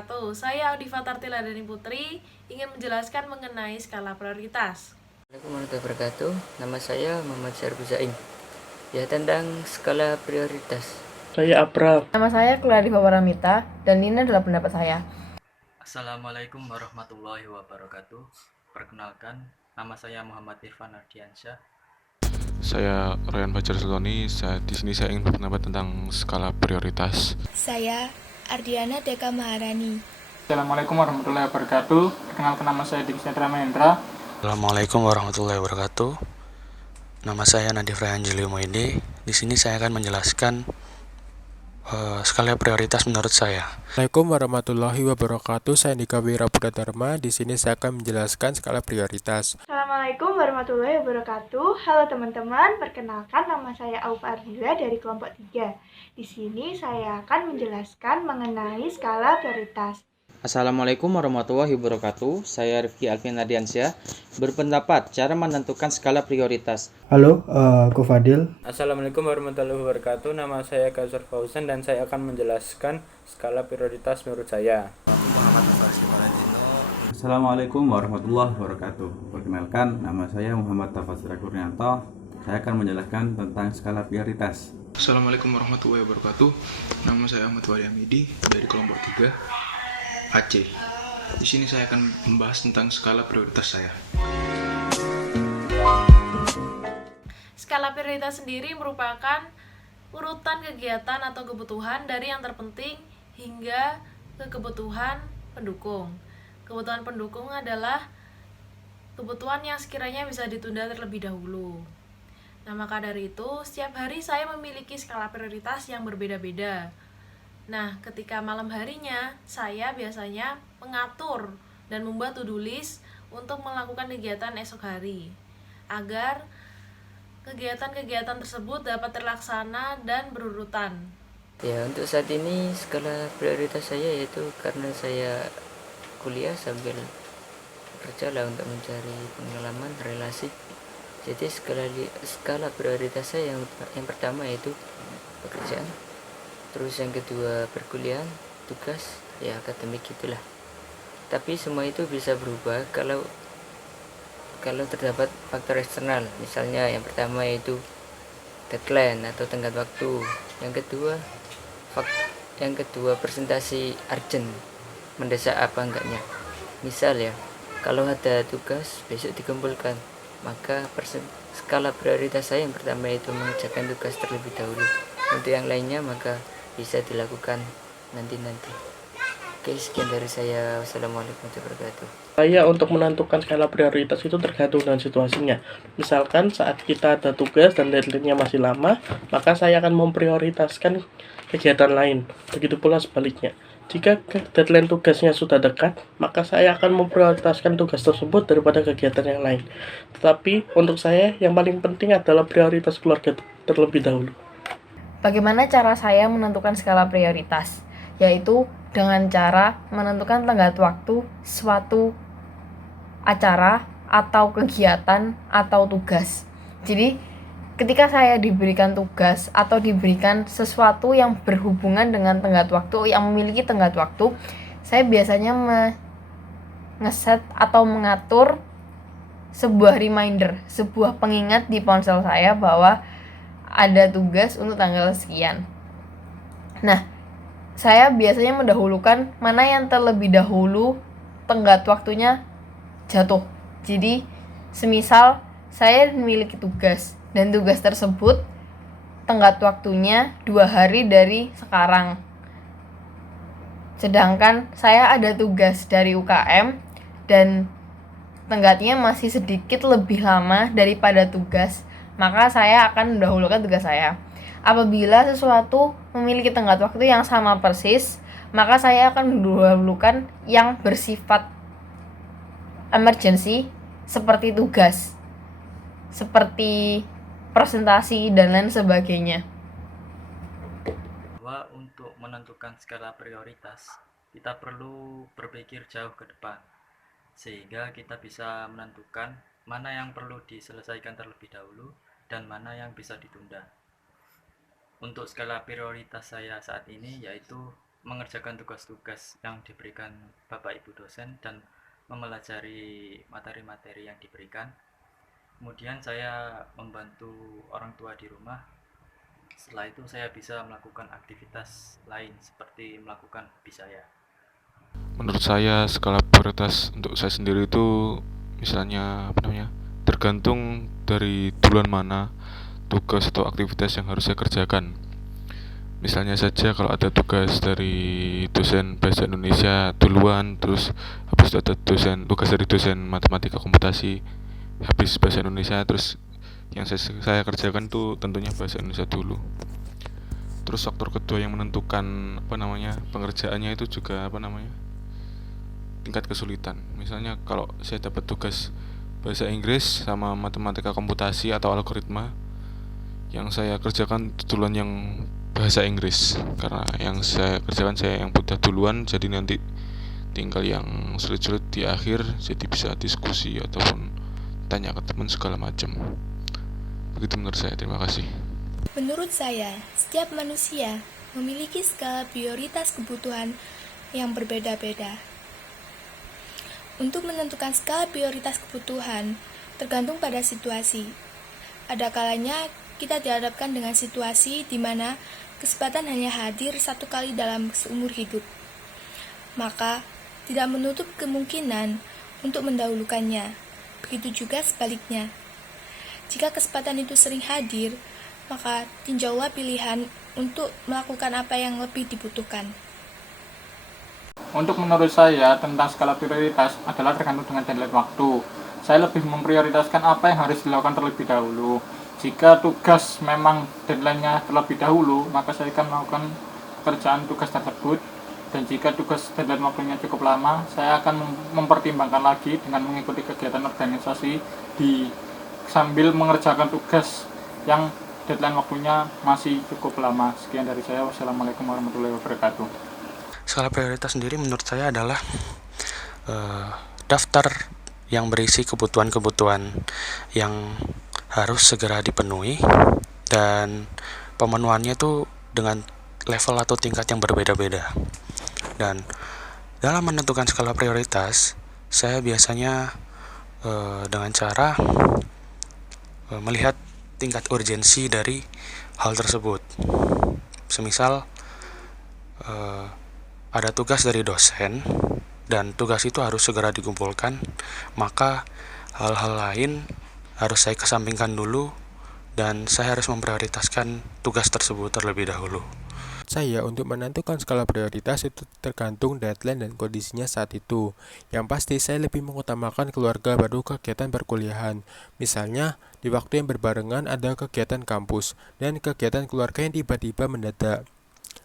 wabarakatuh. Saya Audifa Tartila Dani Putri ingin menjelaskan mengenai skala prioritas. Assalamualaikum warahmatullahi wabarakatuh. Nama saya Muhammad Syarif Zain. Ya, tentang skala prioritas. Saya Abra. Nama saya Clarissa Waramita dan ini adalah pendapat saya. Assalamualaikum warahmatullahi wabarakatuh. Perkenalkan, nama saya Muhammad Irfan Ardiansyah. Saya Ryan Fajar Sultoni. Di sini saya ingin berpendapat tentang skala prioritas. Saya Ardiana Deka Maharani. Assalamualaikum warahmatullahi wabarakatuh. Perkenalkan, nama saya Dik Chandra Mahendra. Assalamualaikum warahmatullahi wabarakatuh. Nama saya Nadif Rayanjili Moidi. Di sini saya akan menjelaskan skala prioritas menurut saya. Assalamualaikum warahmatullahi wabarakatuh. Saya Andika Wira Pradharma. Di sini saya akan menjelaskan skala prioritas. Assalamualaikum warahmatullahi wabarakatuh. Halo teman-teman, perkenalkan nama saya Aufa Ardila dari kelompok 3. Di sini saya akan menjelaskan mengenai skala prioritas. Assalamualaikum warahmatullahi wabarakatuh. Saya Rifki Alvin Ardiansyah, berpendapat cara menentukan skala prioritas. Halo, aku Fadil. Assalamualaikum warahmatullahi wabarakatuh. Nama saya Kausar Fauzan dan saya akan menjelaskan skala prioritas menurut saya. Assalamualaikum warahmatullahi wabarakatuh. Perkenalkan, nama saya Muhammad Tafazra Kurnianto. Saya akan menjelaskan tentang skala prioritas. Assalamualaikum warahmatullahi wabarakatuh. Nama saya Ahmad Wali Hamidi dari kelompok 3 Aceh. Di sini saya akan membahas tentang skala prioritas saya. Skala prioritas sendiri merupakan urutan kegiatan atau kebutuhan dari yang terpenting hingga ke kebutuhan pendukung. Kebutuhan pendukung adalah kebutuhan yang sekiranya bisa ditunda terlebih dahulu. Nah, maka dari itu, setiap hari saya memiliki skala prioritas yang berbeda-beda. Nah, ketika malam harinya, saya biasanya mengatur dan membuat to-do list untuk melakukan kegiatan esok hari, agar kegiatan-kegiatan tersebut dapat terlaksana dan berurutan. Ya, untuk saat ini skala prioritas saya yaitu karena saya kuliah sambil kerja lah untuk mencari pengalaman relasi. Jadi skala prioritas saya yang pertama yaitu pekerjaan. Terus yang kedua perkuliahan, tugas, ya akademik itulah. Tapi semua itu bisa berubah kalau terdapat faktor eksternal. Misalnya yang pertama yaitu deadline atau tenggat waktu. Yang kedua presentasi urgent, mendesak apa enggaknya. Misal ya, kalau ada tugas besok dikumpulkan, maka skala prioritas saya yang pertama itu mengerjakan tugas terlebih dahulu. Untuk yang lainnya maka bisa dilakukan nanti. Oke, sekian dari saya. Wassalamualaikum warahmatullahi wabarakatuh. Saya untuk menentukan skala prioritas itu tergantung dengan situasinya. Misalkan saat kita ada tugas dan deadline-nya masih lama, maka saya akan memprioritaskan kegiatan lain. Begitu pula sebaliknya. Jika deadline tugasnya sudah dekat, maka saya akan memprioritaskan tugas tersebut daripada kegiatan yang lain. Tetapi untuk saya yang paling penting adalah prioritas keluarga terlebih dahulu. Bagaimana cara saya menentukan skala prioritas? Yaitu dengan cara menentukan tenggat waktu suatu acara atau kegiatan atau tugas. Jadi ketika saya diberikan tugas atau diberikan sesuatu yang berhubungan dengan tenggat waktu, yang memiliki tenggat waktu, saya biasanya ngeset atau mengatur sebuah reminder, sebuah pengingat di ponsel saya bahwa ada tugas untuk tanggal sekian. Nah, saya biasanya mendahulukan mana yang terlebih dahulu tenggat waktunya jatuh. Jadi, semisal saya memiliki tugas dan tugas tersebut tenggat waktunya 2 hari dari sekarang. Sedangkan saya ada tugas dari UKM dan tenggatnya masih sedikit lebih lama daripada tugas, maka saya akan mendahulukan tugas saya. Apabila sesuatu memiliki tenggat waktu yang sama persis, maka saya akan mendahulukan yang bersifat emergency seperti tugas, seperti presentasi dan lain sebagainya. Bahwa untuk menentukan skala prioritas, kita perlu berpikir jauh ke depan, sehingga kita bisa menentukan mana yang perlu diselesaikan terlebih dahulu dan mana yang bisa ditunda. Untuk skala prioritas saya saat ini yaitu mengerjakan tugas-tugas yang diberikan Bapak Ibu dosen dan mempelajari materi-materi yang diberikan. Kemudian saya membantu orang tua di rumah. Setelah itu saya bisa melakukan aktivitas lain seperti melakukan hobi saya. Menurut saya skala prioritas untuk saya sendiri itu misalnya tergantung dari duluan mana tugas atau aktivitas yang harus saya kerjakan. Misalnya saja kalau ada tugas dari dosen bahasa Indonesia duluan, terus habis itu ada tugas dari dosen matematika komputasi, habis bahasa Indonesia, terus yang saya kerjakan tuh tentunya bahasa Indonesia dulu. Terus faktor kedua yang menentukan pengerjaannya itu juga tingkat kesulitan. Misalnya kalau saya dapat tugas bahasa Inggris sama matematika komputasi atau algoritma, yang saya kerjakan duluan yang bahasa Inggris, karena yang saya kerjakan saya yang buta duluan, jadi nanti tinggal yang sulit-sulit di akhir, jadi bisa diskusi ataupun tanya ke teman segala macam. Begitu menurut saya. Terima kasih. Menurut saya, setiap manusia memiliki skala prioritas kebutuhan yang berbeda-beda. Untuk menentukan skala prioritas kebutuhan tergantung pada situasi. Ada kalanya kita dihadapkan dengan situasi di mana kesempatan hanya hadir satu kali dalam seumur hidup. Maka, tidak menutup kemungkinan untuk mendahulukannya. Begitu juga sebaliknya. Jika kesempatan itu sering hadir, maka tinjaulah pilihan untuk melakukan apa yang lebih dibutuhkan. Untuk menurut saya, tentang skala prioritas adalah tergantung dengan deadline waktu. Saya lebih memprioritaskan apa yang harus dilakukan terlebih dahulu. Jika tugas memang deadline-nya terlebih dahulu, maka saya akan melakukan pekerjaan tugas tersebut. Dan jika tugas deadline waktunya cukup lama, saya akan mempertimbangkan lagi dengan mengikuti kegiatan organisasi sambil mengerjakan tugas yang deadline waktunya masih cukup lama. Sekian dari saya. Wassalamualaikum warahmatullahi wabarakatuh. Skala prioritas sendiri menurut saya adalah daftar yang berisi kebutuhan-kebutuhan yang harus segera dipenuhi, dan pemenuhannya itu dengan level atau tingkat yang berbeda-beda. Dan dalam menentukan skala prioritas, saya biasanya dengan cara melihat tingkat urgensi dari hal tersebut. Semisal ada tugas dari dosen dan tugas itu harus segera dikumpulkan, maka hal-hal lain harus saya kesampingkan dulu dan saya harus memprioritaskan tugas tersebut terlebih dahulu. Saya untuk menentukan skala prioritas itu tergantung deadline dan kondisinya saat itu. Yang pasti saya lebih mengutamakan keluarga baru kegiatan perkuliahan. Misalnya di waktu yang berbarengan ada kegiatan kampus dan kegiatan keluarga yang tiba-tiba mendadak.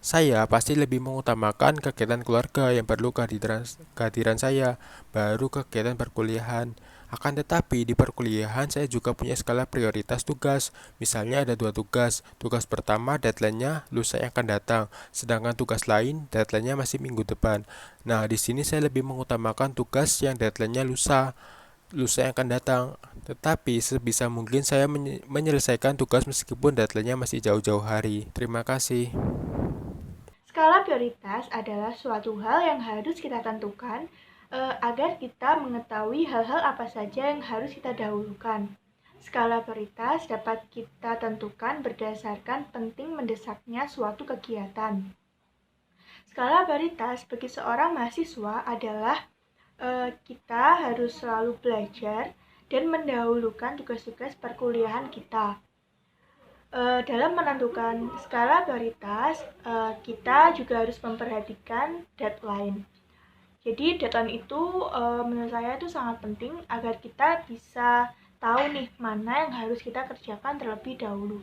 Saya pasti lebih mengutamakan kegiatan keluarga yang perlu kehadiran saya, baru kegiatan perkuliahan. Akan tetapi di perkuliahan saya juga punya skala prioritas tugas. Misalnya ada 2 tugas. Tugas pertama deadline-nya lusa yang akan datang, sedangkan tugas lain deadline-nya masih minggu depan. Nah, di sini saya lebih mengutamakan tugas yang deadline-nya lusa yang akan datang. Tetapi sebisa mungkin saya menyelesaikan tugas meskipun deadline-nya masih jauh-jauh hari. Terima kasih. Skala prioritas adalah suatu hal yang harus kita tentukan agar kita mengetahui hal-hal apa saja yang harus kita dahulukan. Skala prioritas dapat kita tentukan berdasarkan penting mendesaknya suatu kegiatan. Skala prioritas bagi seorang mahasiswa adalah kita harus selalu belajar dan mendahulukan tugas-tugas perkuliahan kita. Dalam menentukan skala prioritas, kita juga harus memperhatikan deadline. Jadi deadline itu menurut saya itu sangat penting agar kita bisa tahu nih mana yang harus kita kerjakan terlebih dahulu.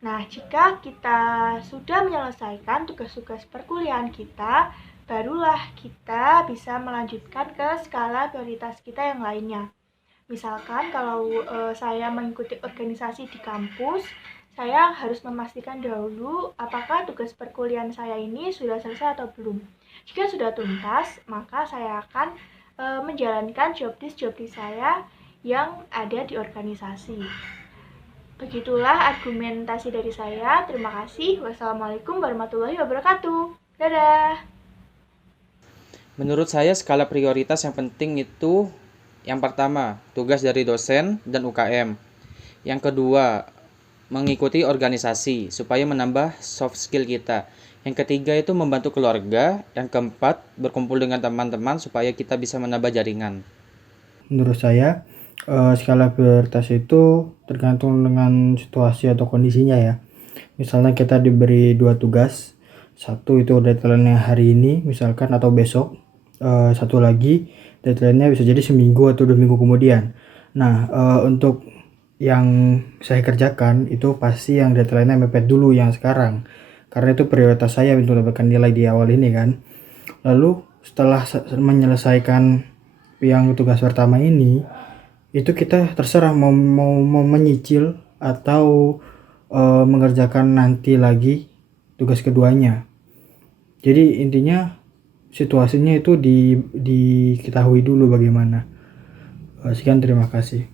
Nah, jika kita sudah menyelesaikan tugas-tugas perkuliahan kita, barulah kita bisa melanjutkan ke skala prioritas kita yang lainnya. Misalkan kalau saya mengikuti organisasi di kampus, saya harus memastikan dahulu apakah tugas perkuliahan saya ini sudah selesai atau belum. Jika sudah tuntas, maka saya akan menjalankan job desk saya yang ada di organisasi. Begitulah argumentasi dari saya. Terima kasih. Wassalamualaikum warahmatullahi wabarakatuh. Dadah. Menurut saya skala prioritas yang penting itu yang pertama, tugas dari dosen dan UKM. Yang kedua, mengikuti organisasi supaya menambah soft skill kita. Yang ketiga itu membantu keluarga. Yang keempat, berkumpul dengan teman-teman supaya kita bisa menambah jaringan. Menurut saya, skala prioritas itu tergantung dengan situasi atau kondisinya ya. Misalnya kita diberi 2 tugas, satu itu deadline-nya hari ini misalkan atau besok, satu lagi deadline-nya bisa jadi seminggu atau 2 minggu kemudian. Nah, untuk yang saya kerjakan itu pasti yang deadline-nya mepet dulu yang sekarang, karena itu prioritas saya untuk mendapatkan nilai di awal ini kan. Lalu setelah menyelesaikan yang tugas pertama ini, itu kita terserah mau menyicil atau mengerjakan nanti lagi tugas keduanya. Jadi intinya situasinya itu diketahui dulu bagaimana. Sekian, terima kasih.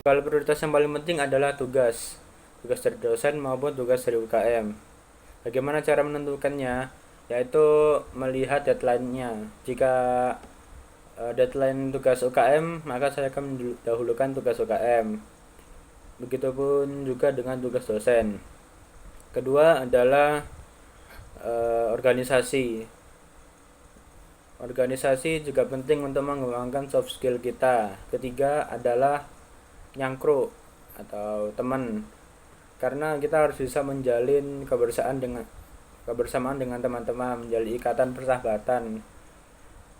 Skala prioritas yang paling penting adalah tugas dari dosen maupun tugas dari UKM. Bagaimana cara menentukannya? Yaitu melihat deadline-nya. Jika deadline tugas UKM, maka saya akan mendahulukan tugas UKM. Begitupun juga dengan tugas dosen. Kedua adalah organisasi. Organisasi juga penting untuk mengembangkan soft skill kita. Ketiga adalah nyangkruk atau teman. Karena kita harus bisa menjalin kebersamaan dengan teman-teman, menjalin ikatan persahabatan.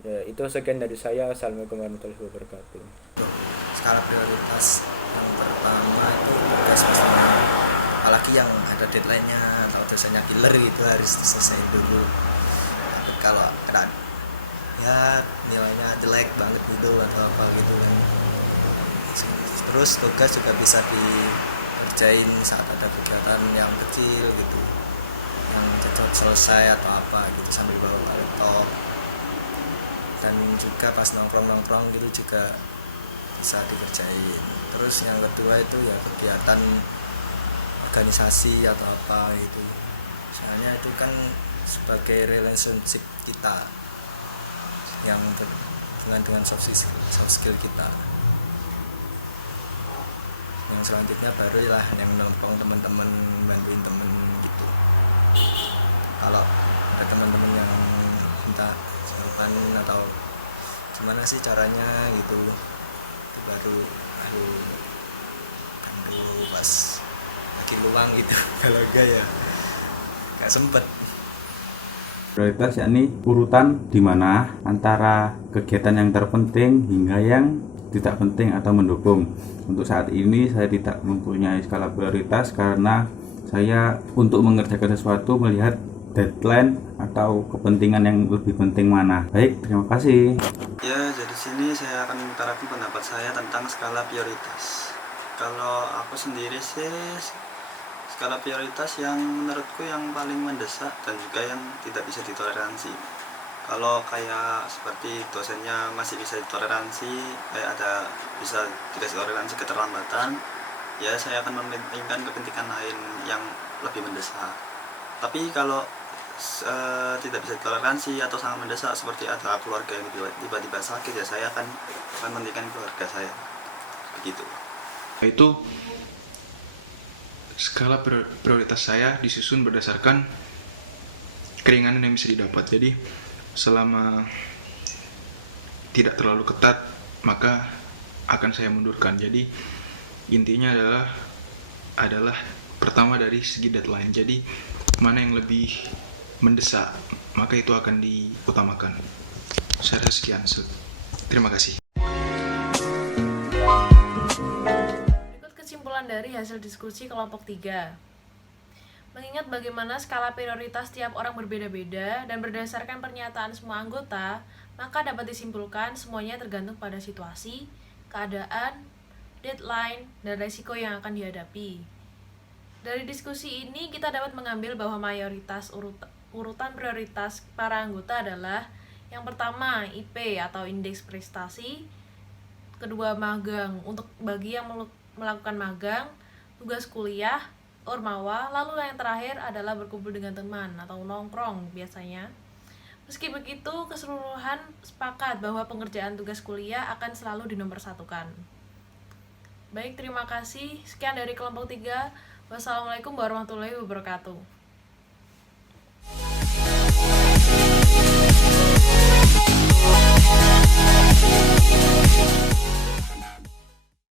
Ya, itu sekian dari saya. Assalamualaikum warahmatullahi wabarakatuh. Skala prioritas yang pertama itu tugas bersama, apalagi yang ada deadline-nya, kalau dosennya killer itu harus diselesaikan dulu. Tapi kalau kena ya nilainya jelek banget gitu atau apa gitu, terus tugas juga bisa dikerjain saat ada kegiatan yang kecil gitu, yang cepat selesai atau apa gitu sambil bawa laptop. Dan juga pas nongkrong gitu juga bisa dikerjain. Terus yang kedua itu ya kegiatan organisasi atau apa gitu, soalnya itu kan sebagai relationship kita yang dengan soft skill kita. Yang selanjutnya baru lah yang nongkrong teman-teman, bantuin temen gitu. Kalau ada teman-teman yang minta jawaban atau gimana sih caranya gitu, itu baru kan dulu pas lagi luang gitu. Kalau enggak ya nggak sempet. Prioritas yakni urutan di mana antara kegiatan yang terpenting hingga yang tidak penting atau mendukung. Untuk saat ini saya tidak mempunyai skala prioritas karena saya untuk mengerjakan sesuatu melihat deadline atau kepentingan yang lebih penting mana. Baik, terima kasih. Ya, jadi sini saya akan mengutarakan pendapat saya tentang skala prioritas. Kalau aku sendiri sih skala prioritas yang menurutku yang paling mendesak dan juga yang tidak bisa ditoleransi. Kalau kayak seperti dosennya masih bisa ditoleransi, kayak ada bisa dikasih toleransi keterlambatan, ya saya akan mementingkan kepentingan lain yang lebih mendesak. Tapi kalau tidak bisa ditoleransi atau sangat mendesak seperti ada keluarga yang tiba-tiba sakit, ya saya akan mementingkan keluarga saya. Begitu. Itu skala prioritas saya disusun berdasarkan keringanan yang bisa didapat. Jadi selama tidak terlalu ketat, maka akan saya mundurkan. Jadi intinya adalah pertama dari segi deadline. Jadi mana yang lebih mendesak, maka itu akan diutamakan. Saya rasa sekian. Terima kasih. Kesimpulan dari hasil diskusi kelompok 3. Mengingat bagaimana skala prioritas tiap orang berbeda-beda dan berdasarkan pernyataan semua anggota, maka dapat disimpulkan semuanya tergantung pada situasi, keadaan, deadline, dan resiko yang akan dihadapi. Dari diskusi ini kita dapat mengambil bahwa mayoritas urutan prioritas para anggota adalah yang pertama IP atau indeks prestasi, kedua magang untuk bagi yang melakukan magang, tugas kuliah, ormawa, lalu yang terakhir adalah berkumpul dengan teman atau nongkrong biasanya. Meski begitu, keseluruhan sepakat bahwa pengerjaan tugas kuliah akan selalu dinomorsatukan. Baik, terima kasih. Sekian dari kelompok 3. Wassalamualaikum warahmatullahi wabarakatuh.